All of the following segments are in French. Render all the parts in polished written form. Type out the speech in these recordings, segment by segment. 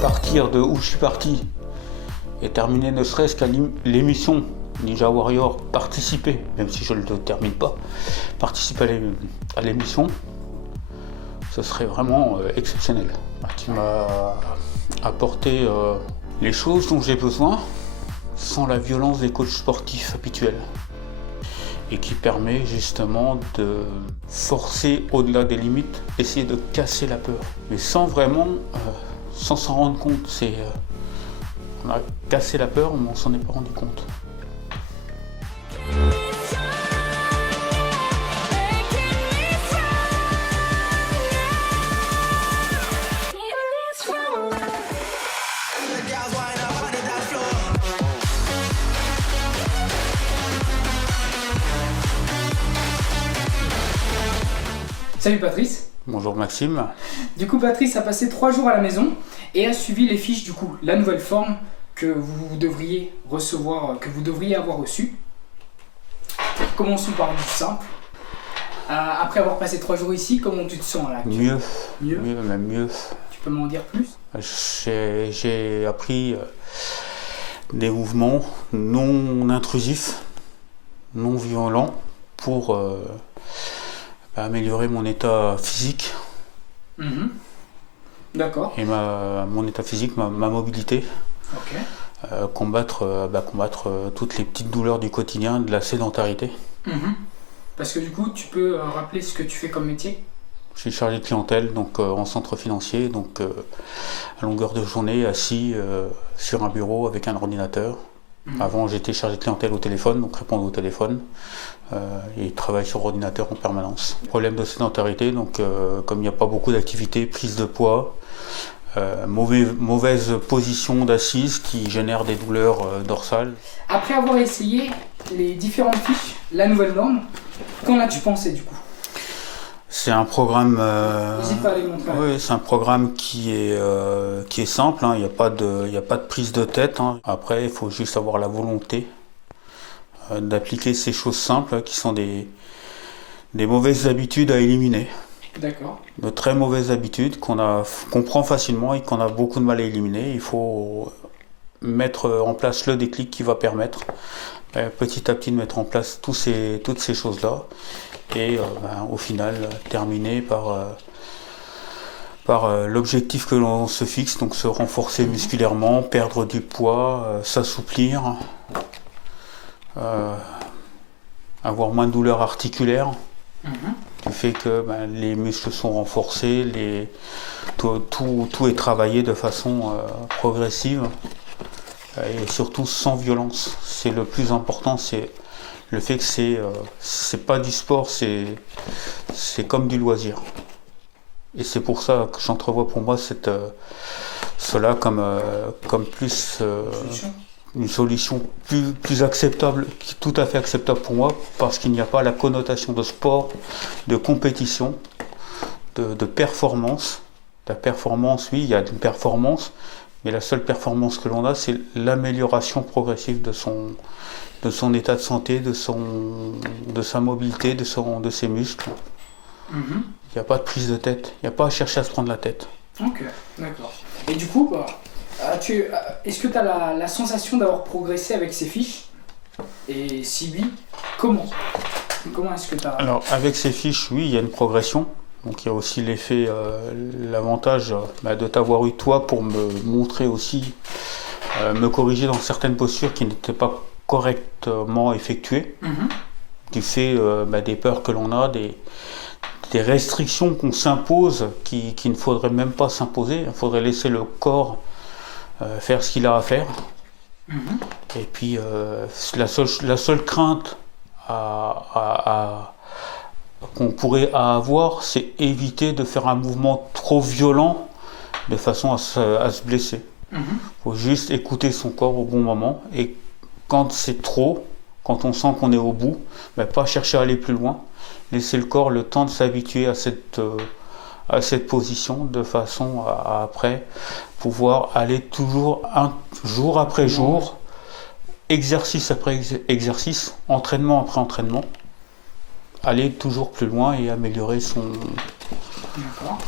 Partir de où je suis parti et terminer ne serait-ce qu'à l'émission Ninja Warrior, participer, même si je ne le termine pas, participer à l'émission, ce serait vraiment exceptionnel. Qui m'a apporté les choses dont j'ai besoin sans la violence des coachs sportifs habituels et qui permet justement de forcer au-delà des limites, essayer de casser la peur, mais sans vraiment, sans s'en rendre compte. On a cassé la peur, mais on s'en est pas rendu compte. Salut Patrice. Bonjour Maxime. Du coup Patrice a passé 3 jours à la maison et a suivi les fiches du coup, la nouvelle forme que vous devriez recevoir, que vous devriez avoir reçue. Commençons par du simple. Après avoir passé 3 jours ici, comment tu te sens là? Mieux. Mieux. Même mieux. Tu peux m'en dire plus? J'ai appris des mouvements non intrusifs, non violents pour améliorer mon état physique. D'accord. Et mon état physique, ma mobilité. Ok. Combattre toutes les petites douleurs du quotidien, de la sédentarité. Parce que du coup, tu peux rappeler ce que tu fais comme métier? Je suis chargé de clientèle, donc en centre financier, donc à longueur de journée, assis sur un bureau avec un ordinateur. Avant, j'étais chargé de clientèle au téléphone, donc répondre au téléphone, et travailler sur ordinateur en permanence. Problème de sédentarité, donc comme il n'y a pas beaucoup d'activité, prise de poids, mauvaise position d'assise qui génère des douleurs dorsales. Après avoir essayé les différentes fiches, la nouvelle norme, qu'en as-tu pensé du coup? C'est un programme. N'hésite pas à les montrer. Oui, c'est un programme qui est simple. Il n'y a pas de prise de tête. Après, il faut juste avoir la volonté d'appliquer ces choses simples qui sont des mauvaises habitudes à éliminer. D'accord. De très mauvaises habitudes qu'on prend facilement et qu'on a beaucoup de mal à éliminer. Il faut mettre en place le déclic qui va permettre petit à petit de mettre en place toutes ces choses-là. Et au final terminer par l'objectif que l'on se fixe, donc se renforcer musculairement, perdre du poids, s'assouplir, avoir moins de douleurs articulaires, du fait que les muscles sont renforcés, tout est travaillé de façon progressive et surtout sans violence. C'est le plus important, c'est le fait que c'est pas du sport, c'est comme du loisir. Et c'est pour ça que j'entrevois pour moi cela comme plus une solution plus acceptable, tout à fait acceptable pour moi, parce qu'il n'y a pas la connotation de sport, de compétition, de performance. La performance, oui, il y a une performance, mais la seule performance que l'on a, c'est l'amélioration progressive de son état de santé, de sa mobilité, de ses muscles. Il n'y a pas de prise de tête, il n'y a pas à chercher à se prendre la tête. Ok, d'accord. Et du coup, est-ce que tu as la sensation d'avoir progressé avec ces fiches? Et si oui, comment est-ce que tu as... Alors, avec ces fiches, oui, il y a une progression. Donc il y a aussi l'avantage de t'avoir eu toi pour me montrer aussi, me corriger dans certaines postures qui n'étaient pas correctement effectuées, du fait des peurs que l'on a, des restrictions qu'on s'impose qui ne faudrait même pas s'imposer. Il faudrait laisser le corps faire ce qu'il a à faire. Et puis la seule crainte qu'on pourrait avoir, c'est éviter de faire un mouvement trop violent de façon à se blesser. Il faut juste écouter son corps au bon moment, et quand c'est trop, quand on sent qu'on est au bout, pas chercher à aller plus loin, laisser le corps le temps de s'habituer à cette position, de façon à après pouvoir aller toujours jour après jour, exercice après exercice, entraînement après entraînement, aller toujours plus loin et améliorer son... D'accord.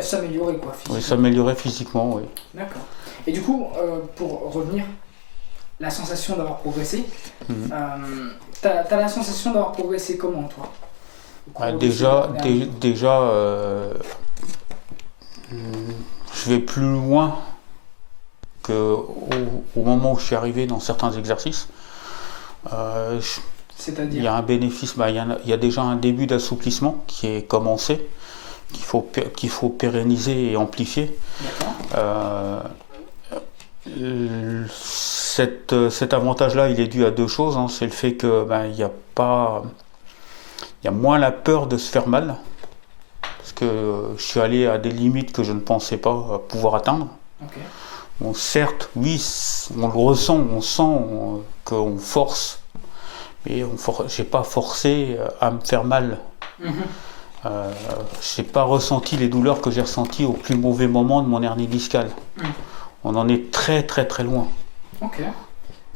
s'améliorer quoi, physiquement. Oui, s'améliorer physiquement, oui. D'accord. Et du coup, pour revenir, la sensation d'avoir progressé, t'as la sensation d'avoir progressé comment, toi? Déjà, je vais plus loin qu'au moment où je suis arrivé dans certains exercices. C'est-à-dire? Il y a un bénéfice, il y a déjà un début d'assouplissement qui est commencé, qu'il faut pérenniser et amplifier. Cet avantage-là, il est dû à deux choses. C'est le fait que il y a moins la peur de se faire mal, parce que je suis allé à des limites que je ne pensais pas pouvoir atteindre. Okay. Bon, certes, oui, on le ressent, on sent qu'on force, mais j'ai pas forcé à me faire mal. J'ai pas ressenti les douleurs que j'ai ressenties au plus mauvais moment de mon hernie discale. On en est très très très loin. Ok.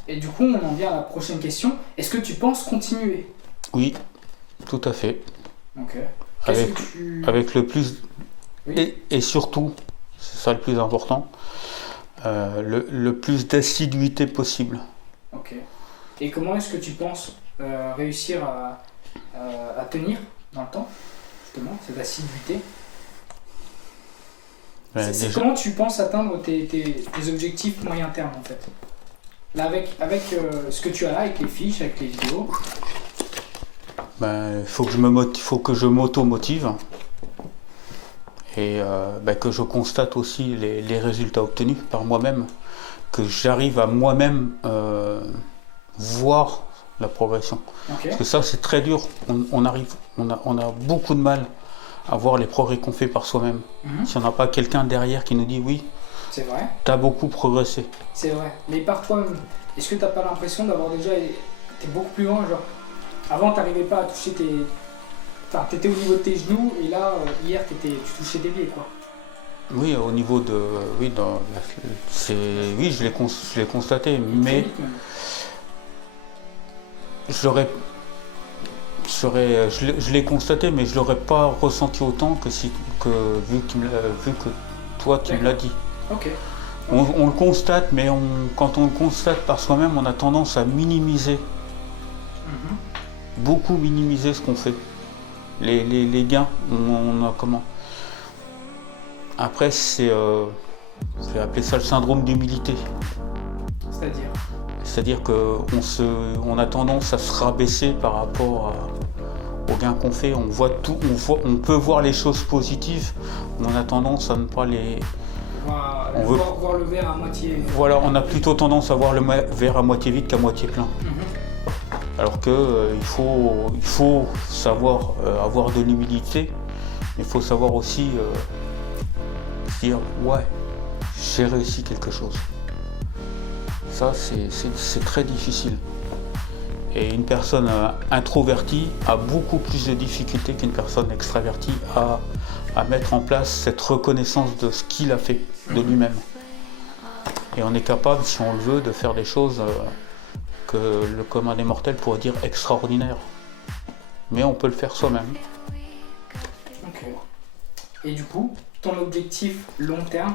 Et du coup, on en vient à la prochaine question. Est-ce que tu penses continuer? Oui, tout à fait. Ok. Avec le plus... Oui. Et surtout, c'est ça le plus important, le plus d'assiduité possible. Ok. Et comment est-ce que tu penses réussir à tenir dans le temps, justement, cette assiduité? Comment tu penses atteindre tes objectifs moyen terme, en fait? Là, avec ce que tu as là, avec les fiches, avec les vidéos. Il faut que je m'auto-motive et que je constate aussi les résultats obtenus par moi-même, que j'arrive à moi-même voir la progression. Okay. Parce que ça, c'est très dur. On a beaucoup de mal à voir les progrès qu'on fait par soi-même. Si on n'a pas quelqu'un derrière qui nous dit oui, c'est vrai, tu as beaucoup progressé. C'est vrai. Mais par toi-même, est-ce que tu n'as pas l'impression d'avoir déjà été beaucoup plus loin, genre avant, tu n'arrivais pas à toucher tes... Enfin, tu étais au niveau de tes genoux, et là, hier, tu touchais tes pieds, quoi. Oui, au niveau de... Oui, oui, je l'ai constaté, mais... Je l'ai constaté, mais je ne l'aurais pas ressenti autant vu que toi, tu me l'as dit. Okay. On le constate, mais quand on le constate par soi-même, on a tendance à minimiser. Beaucoup minimiser ce qu'on fait. Les gains, on a comment? Après, je vais appeler ça le syndrome d'humilité. C'est-à-dire qu'on a tendance à se rabaisser par rapport aux gains qu'on fait. On peut voir les choses positives, mais on a tendance à ne pas les... voir le verre à moitié... Voilà, on a plutôt tendance à voir le verre à moitié vide qu'à moitié plein. Alors que il faut savoir avoir de l'humilité, mais il faut savoir aussi dire ouais, j'ai réussi quelque chose. Ça, c'est très difficile. Et une personne introvertie a beaucoup plus de difficultés qu'une personne extravertie à mettre en place cette reconnaissance de ce qu'il a fait de lui-même. Et on est capable, si on le veut, de faire des choses que le commun des mortels pourrait dire extraordinaire. Mais on peut le faire soi-même. Ok. Et du coup, ton objectif long terme,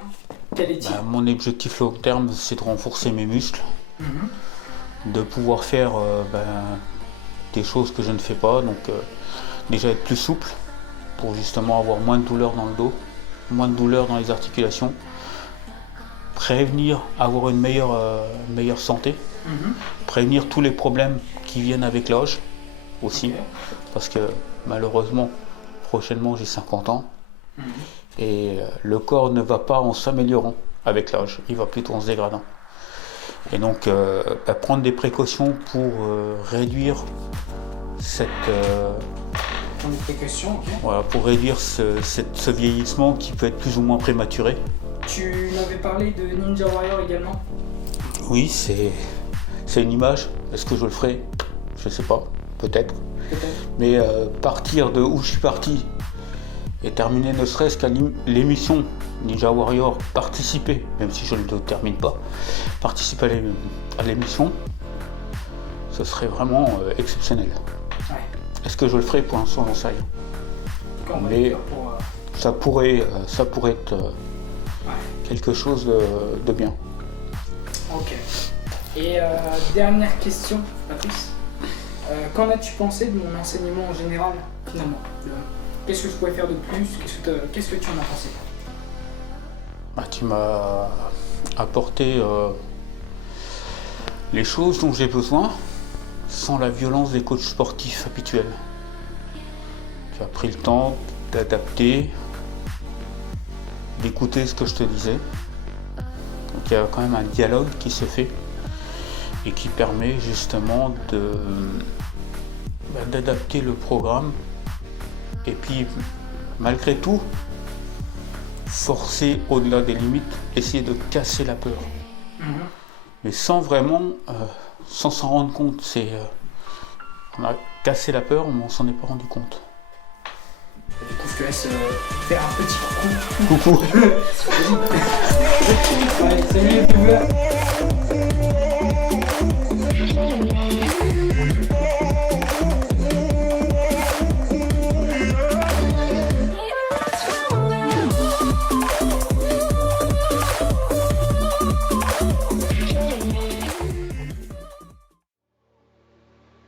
quel est-il? Mon objectif long terme, c'est de renforcer mes muscles, de pouvoir faire des choses que je ne fais pas, donc déjà être plus souple, pour justement avoir moins de douleur dans le dos, moins de douleur dans les articulations, prévenir, avoir une meilleure santé, prévenir tous les problèmes qui viennent avec l'âge aussi, parce que malheureusement, prochainement j'ai 50 ans, et le corps ne va pas en s'améliorant avec l'âge, il va plutôt en se dégradant. Et donc prendre des précautions pour réduire pour réduire ce vieillissement qui peut être plus ou moins prématuré. Tu m'avais parlé de Ninja Warrior également? Oui, c'est une image. Est-ce que je le ferai? Je sais pas, peut-être. Mais partir de où je suis parti et terminer ne serait-ce qu'à l'émission Ninja Warrior, participer, même si je ne le termine pas, participer à l'émission, ce serait vraiment exceptionnel. Ouais. Est-ce que je le ferai? Pour l'instant, j'en sais rien. ça pourrait être quelque chose de bien. Ok. Et dernière question, Patrice. Qu'en as-tu pensé de mon enseignement en général, finalement? Qu'est-ce que je pourrais faire de plus? Qu'est-ce que tu en as pensé? Tu m'as apporté les choses dont j'ai besoin sans la violence des coachs sportifs habituels. Tu as pris le temps d'adapter, d'écouter ce que je te disais. Donc il y a quand même un dialogue qui se fait et qui permet justement d'adapter le programme et puis malgré tout forcer au-delà des limites, essayer de casser la peur. Mais sans vraiment, sans s'en rendre compte. On a cassé la peur, mais on s'en est pas rendu compte. Du coup, je te laisse faire un petit coucou. Coucou. Allez, salut les viewers.